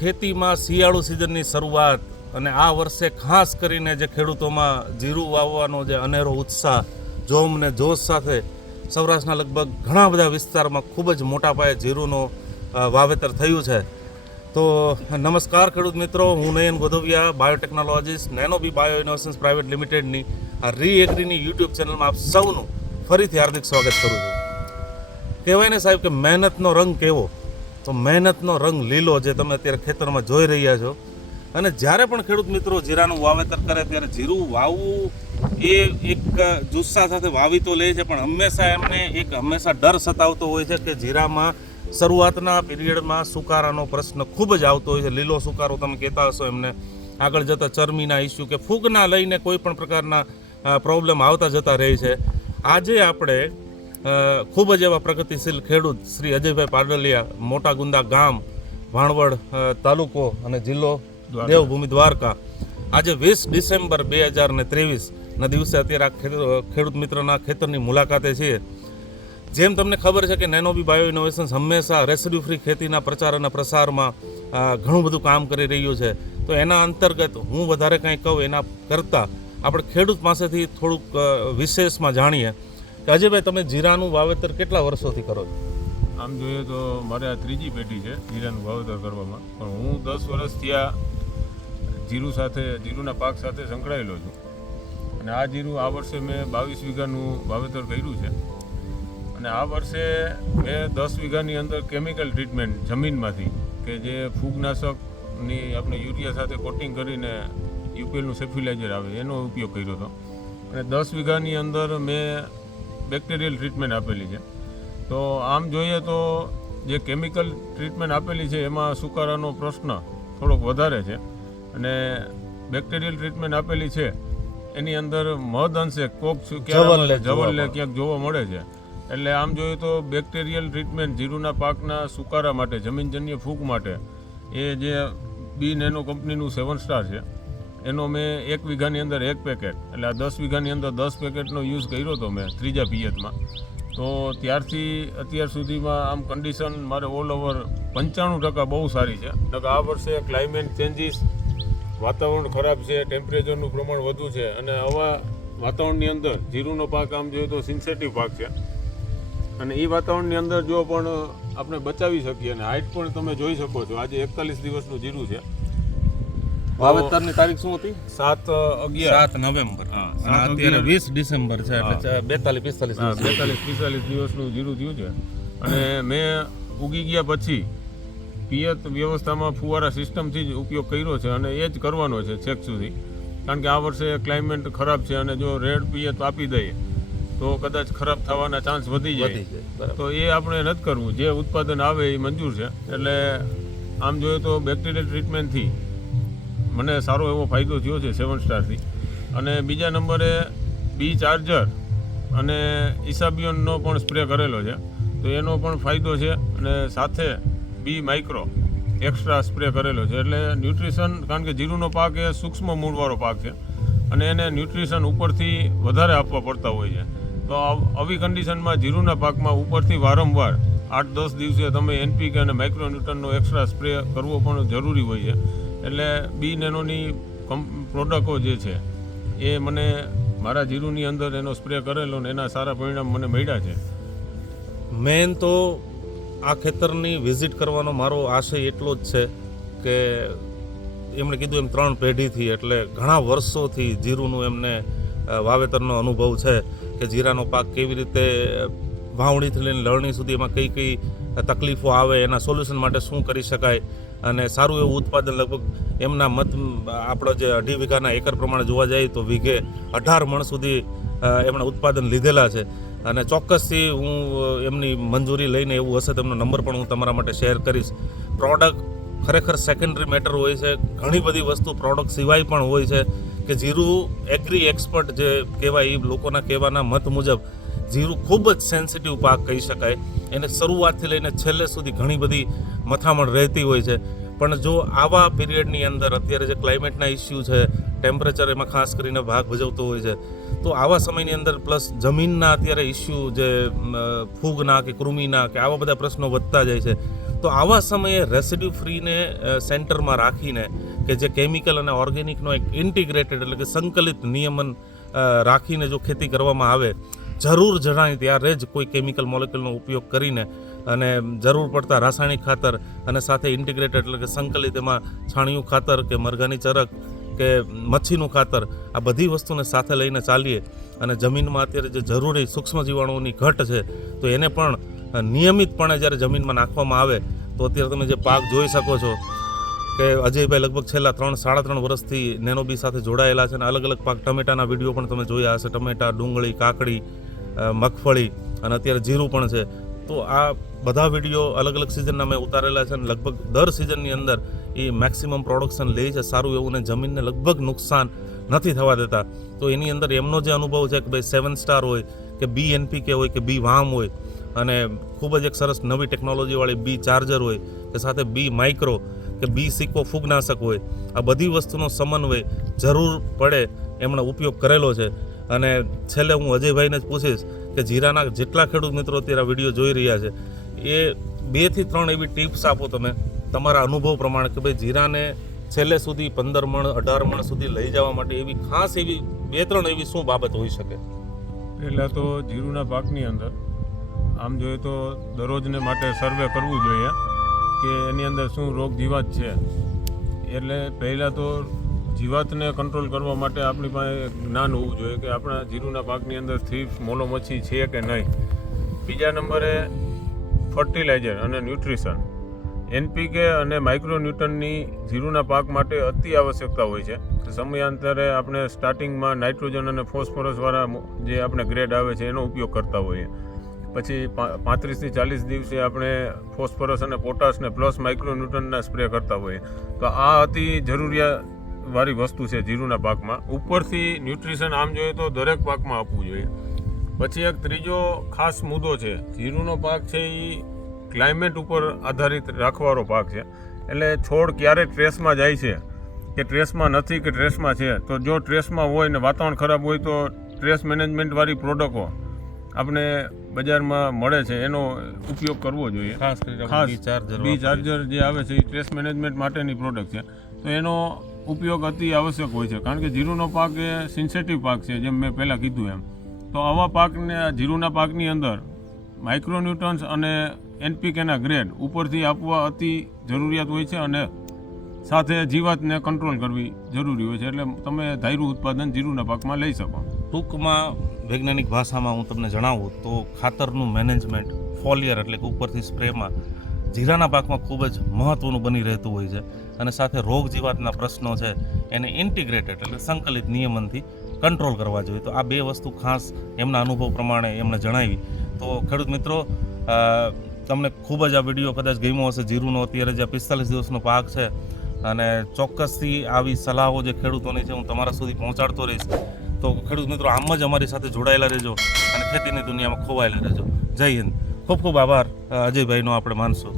ખેતીમાં શિયાળુ સિઝનની શરૂઆત અને આ વર્ષે ખાસ કરીને જે ખેડૂતોમાં જીરું વાવવાનો જે અનેરો ઉત્સાહ, જોમ ને જોશ સાથે સૌરાષ્ટ્રના લગભગ ઘણા બધા વિસ્તારમાં ખૂબ જ મોટા પાયે જીરુંનો વાવેતર થયું છે. તો નમસ્કાર ખેડૂત મિત્રો, હું Nayan Godhviya biotechnologies Nanobee bio innovations private લિમિટેડની આ રી એગ્રીની યુટ્યુબ ચેનલમાં આપ સૌનું ફરીથી હાર્દિક સ્વાગત કરું છું. કહેવાય ને સાહેબ કે મહેનતનો રંગ કેવો? તો મહેનતનો રંગ લીલો જે તમે અત્યારે ખેતરમાં જોઈ રહ્યા છો. અને જ્યારે પણ ખેડૂત મિત્રો જીરાનું વાવેતર કરે ત્યારે જીરું વાવવું એ એક જુસ્સા સાથે વાવી તો લે છે, પણ હંમેશા એમને એક હંમેશા ડર સતાવતો હોય છે કે જીરામાં શરૂઆતના પીરિયડમાં સુકારાનો પ્રશ્ન ખૂબ જ આવતો હોય છે. લીલો સુકારો તમે કહેતા હશો એમને. આગળ જતાં ચરમીના ઇસ્યુ કે ફૂગના લઈને કોઈ પણ પ્રકારના પ્રોબ્લેમ આવતા જતા રહે છે. આજે આપણે ખૂબ જ એવા પ્રગતિશીલ ખેડૂત શ્રી અજયભાઈ પાડલિયા મોટા ગુંદા ગામ ભાણવડ તાલુકો અને જિલ્લો દેવભૂમિ દ્વારકા. આજે વીસ ડિસેમ્બર બે હજાર ને ત્રેવીસના દિવસે અત્યારે આ ખેડૂ- ખેડૂત મિત્રના ખેતરની મુલાકાતે છીએ. જેમ તમને ખબર છે કે નેનોબી બાયો ઇનોવેશન્સ હંમેશા રેસિડ્યુ ફ્રી ખેતીના પ્રચાર અને પ્રસારમાં ઘણું બધું કામ કરી રહ્યું છે. તો એના અંતર્ગત હું વધારે કંઈ કહું એના કરતાં આપણે ખેડૂત પાસેથી થોડુંક વિશેષમાં જાણીએ. કે અજયભાઈ, તમે જીરાનું વાવેતર કેટલા વર્ષોથી કરો છો? આમ જોઈએ તો મારે આ ત્રીજી પેઢી છે, જીરાનું વાવેતર કરવામાં. પણ હું દસ વર્ષથી આ જીરું સાથે, જીરુના પાક સાથે સંકળાયેલો છું. અને આ જીરું આ વર્ષે મેં બાવીસ વીઘાનું વાવેતર કર્યું છે. અને આ વર્ષે મેં દસ વીઘાની અંદર કેમિકલ ટ્રીટમેન્ટ જમીનમાંથી કે જે ફૂગનાશકની આપણે યુરિયા સાથે કોટિંગ કરીને યુપીએલનું સેફ્યુલાઇઝર આવે, એનો ઉપયોગ કર્યો હતો. અને દસ વીઘાની અંદર મેં બેક્ટેરિયલ ટ્રીટમેન્ટ આપેલી છે. તો આમ જોઈએ તો જે કેમિકલ ટ્રીટમેન્ટ આપેલી છે એમાં સુકારાનો પ્રશ્ન થોડોક વધારે છે. અને બેક્ટેરિયલ ટ્રીટમેન્ટ આપેલી છે એની અંદર મહદ અંશે કોક જવલ્લે. ક્યાંક જોવા મળે છે. એટલે આમ જોઈએ તો બેક્ટેરિયલ ટ્રીટમેન્ટ જીરુના પાકના સુકારા માટે જમીનજન્ય ફૂગ માટે એ જે બી નેનો કંપનીનું સેવન સ્ટાર છે એનો મેં એક વીઘાની અંદર એક પેકેટ એટલે આ દસ વીઘાની અંદર દસ પેકેટનો યુઝ કર્યો હતો મેં ત્રીજા પિયતમાં. તો ત્યારથી અત્યાર સુધીમાં આમ કન્ડિશન મારે ઓલ ઓવર પંચાણું ટકા બહુ સારી છે. નકા આ વર્ષે ક્લાઇમેટ ચેન્જીસ વાતાવરણ ખરાબ છે ટેમ્પરેચરનું પ્રમાણ વધુ છે, અને આવા વાતાવરણની અંદર જીરુનો પાક આમ જોઈએ તો સિન્સેટિવ પાક છે. અને એ વાતાવરણની અંદર જો પણ આપણે બચાવી શકીએ અને હાઇટ પણ તમે જોઈ શકો છો, આજે એકતાલીસ દિવસનું જીરું છે. વાવેતરની તારીખ શું હતી? સાત અગિયાર. સાત નવેમ્બર. હા, અત્યારે વીસ ડિસેમ્બર છે એટલે બેતાલીસ પિસ્તાલીસ બેતાલીસ પિસ્તાલીસ દિવસનું જીરું થયું છે. અને મેં ઉગી ગયા પછી પિયત વ્યવસ્થામાં ફુવારા સિસ્ટમથી જ ઉપયોગ કર્યો છે અને એ જ કરવાનો છે છેક સુધી. કારણ કે આ વર્ષે ક્લાઇમેટ ખરાબ છે અને જો રેડ પિયત આપી દઈએ તો કદાચ ખરાબ થવાના ચાન્સ વધી જાય. તો એ આપણે નથી કરવું. જે ઉત્પાદન આવે એ મંજૂર છે. એટલે આમ જોઈએ તો બેક્ટેરિયલ ટ્રીટમેન્ટથી મને સારો એવો ફાયદો થયો છે સેવન સ્ટારથી. અને બીજા નંબરે બી ચાર્જર અને ઇસાબિયોનનો પણ સ્પ્રે કરેલો છે. તો એનો પણ ફાયદો છે અને સાથે બી માઇક્રો એક્સ્ટ્રા સ્પ્રે કરેલો છે. એટલે ન્યુટ્રિશન કારણ કે જીરુનો પાક એ સૂક્ષ્મ મૂળવાળો પાક છે અને એને ન્યુટ્રિશન ઉપરથી વધારે આપવા પડતા હોય છે. તો આવ- કન્ડિશનમાં જીરુના પાકમાં ઉપરથી વારંવાર આઠ દસ દિવસે તમે એનપીકે અને માઇક્રોન્યુટનનો એક્સ્ટ્રા સ્પ્રે કરવો પણ જરૂરી હોય છે. એટલે બી નેનોની પ્રોડક્ટો જે છે, એ મને મારા જીરુની અંદર એનો સ્પ્રે કરેલો ને એના સારા પરિણામ મને મળ્યા છે. મેન તો આ ખેતરની વિઝિટ કરવાનો મારો આશય એટલો જ છે કે એમણે કીધું એમ ત્રણ પેઢીથી એટલે ઘણા વર્ષોથી જીરુનું એમને વાવેતરનો અનુભવ છે કે જીરાનો પાક કેવી રીતે વાવણીથી લઈને લણણી સુધી એમાં કઈ કઈ તકલીફો આવે એના સોલ્યુશન માટે શું કરી શકાય અને સારું એવું ઉત્પાદન લગભગ એમના મત, આપણો જે અઢી વીઘાના એકર પ્રમાણે જોવા જાય તો વીઘે અઢાર મણ સુધી એમણે ઉત્પાદન લીધેલા છે. અને ચોક્કસથી હું એમની મંજૂરી લઈને એવું હશે તેમનો નંબર પણ હું તમારા માટે શેર કરીશ. પ્રોડક્ટ ખરેખર સેકન્ડરી મેટર હોય છે. ઘણી બધી વસ્તુ પ્રોડક્ટ સિવાય પણ હોય છે કે જીરું એગ્રી એક્સપર્ટ જે કહેવાય એ લોકોના કહેવાના મત મુજબ જીરું ખૂબ જ સેન્સિટિવ પાક કહી શકાય. એને શરૂઆતથી લઈને છેલ્લે સુધી ઘણી બધી મથામણ રહેતી હોય છે. પણ જો આવા પીરિયડની અંદર અત્યારે જે ક્લાઇમેટના ઇસ્યુ છે ટેમ્પરેચર એમાં ખાસ કરીને ભાગ ભજવતો હોય છે, તો આવા સમયની અંદર પ્લસ જમીનના અત્યારે ઇસ્યુ જે ફૂગના કે કૃમિના કે આવા બધા પ્રશ્નો વધતા જાય છે, તો આવા સમયે રેસિડ્યુ ફ્રીને સેન્ટરમાં રાખીને કે જે કેમિકલ અને ઓર્ગેનિકનો એક ઇન્ટિગ્રેટેડ એટલે કે સંકલિત નિયમન રાખીને જો ખેતી કરવામાં આવે જરૂર જણાય ત્યારે જ કોઈ કેમિકલ મોલેક્યુલનો ઉપયોગ કરીને અને જરૂર પડતા રાસાયણિક ખાતર અને સાથે ઇન્ટિગ્રેટેડ એટલે કે સંકલિત એમાં છાણિયું ખાતર કે મરઘાની ચરક કે મચ્છીનું ખાતર આ બધી વસ્તુને સાથે લઈને ચાલીએ અને જમીનમાં અત્યારે જે જરૂરી સૂક્ષ્મ જીવાણુઓની ઘટ છે, તો એને પણ નિયમિતપણે જ્યારે જમીનમાં નાખવામાં આવે, તો અત્યારે તમે જે પાક જોઈ શકો છો કે અજયભાઈ લગભગ છેલ્લા ત્રણ, સાડા ત્રણ વર્ષથી નેનોબી સાથે જોડાયેલા છે અને અલગ અલગ પાક ટમેટાના વીડિયો પણ તમે જોયા હશે. ટમેટા, ડુંગળી, કાકડી મગફળી અને અત્યારે જીરું પણ છે. તો આ બધા વીડિયો અલગ અલગ સિઝનના મેં ઉતારેલા છે અને લગભગ દર સિઝનની અંદર એ મેક્સિમમ પ્રોડક્શન લે છે. સારું એવું ને જમીનને લગભગ નુકસાન નથી થવા દેતા. તો એની અંદર એમનો જે અનુભવ છે કે ભાઈ સેવન સ્ટાર હોય, કે બી એનપીકે હોય, કે બી વામ હોય, અને ખૂબ જ એક સરસ નવી ટેકનોલોજીવાળી બી ચાર્જર હોય, કે સાથે બી માઇક્રો કે બી સિક્કો ફૂગનાશક હોય, આ બધી વસ્તુનો સમન્વય જરૂર પડે એમણે ઉપયોગ કરેલો છે. અને છેલ્લે હું અજયભાઈને જ પૂછીશ કે જીરાના જેટલા ખેડૂત મિત્રો અત્યારે વીડિયો જોઈ રહ્યા છે, એ બેથી ત્રણ એવી ટિપ્સ આપો તમે, તમારા અનુભવ પ્રમાણે કે ભાઈ જીરાને છેલ્લે સુધી પંદર મણ, અઢાર મણ સુધી લઈ જવા માટે એવી ખાસ એવી બે ત્રણ એવી શું બાબત હોઈ શકે? પહેલાં તો જીરુના પાકની અંદર, આમ જોઈએ તો દરરોજને માટે સર્વે કરવું જોઈએ કે એની અંદર શું રોગ જીવાત છે. એટલે પહેલાં તો જીવાતને કંટ્રોલ કરવા માટે આપણી પાસે જ્ઞાન હોવું જોઈએ કે આપણા જીરુના પાકની અંદર થ્રીપ્સ મોલો મચ્છી છે કે નહીં. બીજા નંબરે ફર્ટિલાઇઝર અને ન્યુટ્રિશન એનપીકે અને માઇક્રોન્યુટનની જીરુના પાક માટે અતિ આવશ્યકતા હોય છે. સમયાંતરે આપણે સ્ટાર્ટિંગમાં નાઇટ્રોજન અને ફોસ્ફરસવાળા જે આપણે ગ્રેડ આવે છે એનો ઉપયોગ કરતા હોઈએ. પછી પાંત્રીસથી ચાલીસ દિવસે આપણે ફોસ્ફરસ અને પોટાશને પ્લસ માઇક્રોન્યુટનના સ્પ્રે કરતા હોઈએ. તો આ અતિ જરૂરિયાત વાળી વસ્તુ છે જીરુના પાકમાં. ઉપરથી ન્યુટ્રિશન આમ જોઈએ તો દરેક પાકમાં આપવું જોઈએ. પછી એક ત્રીજો ખાસ મુદ્દો છે જીરુનો પાક છે એ ક્લાઇમેટ ઉપર આધારિત રાખવાનો પાક છે. એટલે છોડ ક્યારે ટ્રેસમાં જાય છે કે ટ્રેસમાં નથી કે ટ્રેસમાં છે તો જો ટ્રેસમાં હોય ને વાતાવરણ ખરાબ હોય તો ટ્રેસ મેનેજમેન્ટવાળી પ્રોડક્ટો આપણે બજારમાં મળે છે એનો ઉપયોગ કરવો જોઈએ. ખાસ કરીને બી ચાર્જર બી ચાર્જર જે આવે છે એ ટ્રેસ મેનેજમેન્ટ માટેની પ્રોડક્ટ છે. તો એનો ઉપયોગ અતિ આવશ્યક હોય છે. કારણ કે જીરુનો પાક એ સિન્સેટિવ પાક છે, જેમ મેં પહેલાં કીધું એમ. તો આવા પાકને, જીરુના પાકની અંદર માઇક્રોન્યુટ્રન્સ અને એનપીકેના ગ્રેડ ઉપરથી આપવા અતિ જરૂરિયાત હોય છે અને સાથે જીવાતને કંટ્રોલ કરવી જરૂરી હોય છે. એટલે તમે ધાયરું ઉત્પાદન જીરુના પાકમાં લઈ શકો. ટૂંકમાં વૈજ્ઞાનિક ભાષામાં હું તમને જણાવું તો ખાતરનું મેનેજમેન્ટ ફોલિયર એટલે કે ઉપરથી સ્પ્રેમાં જીરાના પાકમાં ખૂબ જ મહત્ત્વનું બની રહેતું હોય છે અને સાથે રોગ જીવાતના પ્રશ્નો છે એને ઇન્ટિગ્રેટેડ એટલે સંકલિત નિયમનથી કંટ્રોલ કરવા જોઈએ. તો આ બે વસ્તુ ખાસ એમના અનુભવ પ્રમાણે એમણે જણાવી. તો ખેડૂત મિત્રો તમને ખૂબ જ આ વીડિયો કદાચ ગમ્યો હશે. જીરુનો અત્યારે જે પિસ્તાલીસ દિવસનો પાક છે અને ચોક્કસથી આવી સલાહો જે ખેડૂતોની છે હું તમારા સુધી પહોંચાડતો રહીશ. તો ખેડૂત મિત્રો, આમ જ અમારી સાથે જોડાયેલા રહેજો અને ખેતીની દુનિયામાં ખોવાયેલા રહેજો. જય હિન્દ. ખૂબ ખૂબ આભાર અજયભાઈનો આપણે માનશું.